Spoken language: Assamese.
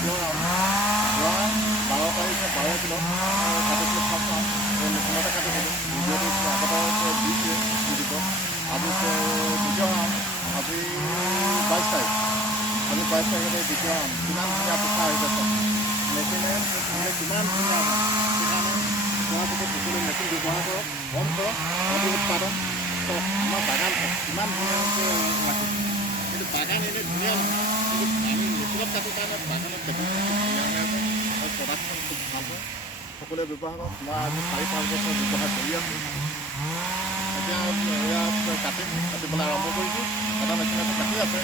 দ্বিতীয় ৰাউণ্ড যোৱা 12 তাৰিখে 12 এপ্ৰিলত কাটিছিলোঁ ফাৰ্ষ্ট ৰাউণ্ড মেচিনতে কাটিছিলোঁ ভিডিঅ'টো আগতে দিছে টিভিটো আজি দ্বিতীয় ৰাউণ্ড আজি 22 তাৰিখ আজি 22 তাৰিখতে দ্বিতীয় ৰাউণ্ড কিমান ধুনীয়া পোখা হৈছে চব মেচিনে কিমান ধুনীয়া সেইকাৰণে পৰাপক্ষত সকলো মেচিন ব্যৱহাৰ কৰক কম কৰক অধিক উৎপাদন কৰক আমাৰ বাগান কিমান ধুনীয়াকৈ ৰাখিছোঁ কিন্তু বাগান এনেই ধুনীয়া নহয় কিন্তু আমি মেচিনত কাটোঁ কাৰণে বাগানত খেতি ধুনীয়াকৈ আৰু প্ৰডাকশ্যন খুব ভাল হয় সকলোৱে ব্যৱহাৰ কৰক মই আজি 4-5 বছৰ ব্যৱহাৰ কৰি আছোঁ এতিয়া ইয়াত কাটি পেলাই আৰম্ভ কৰিছোঁ এটা মেচিনতে কাটি আছে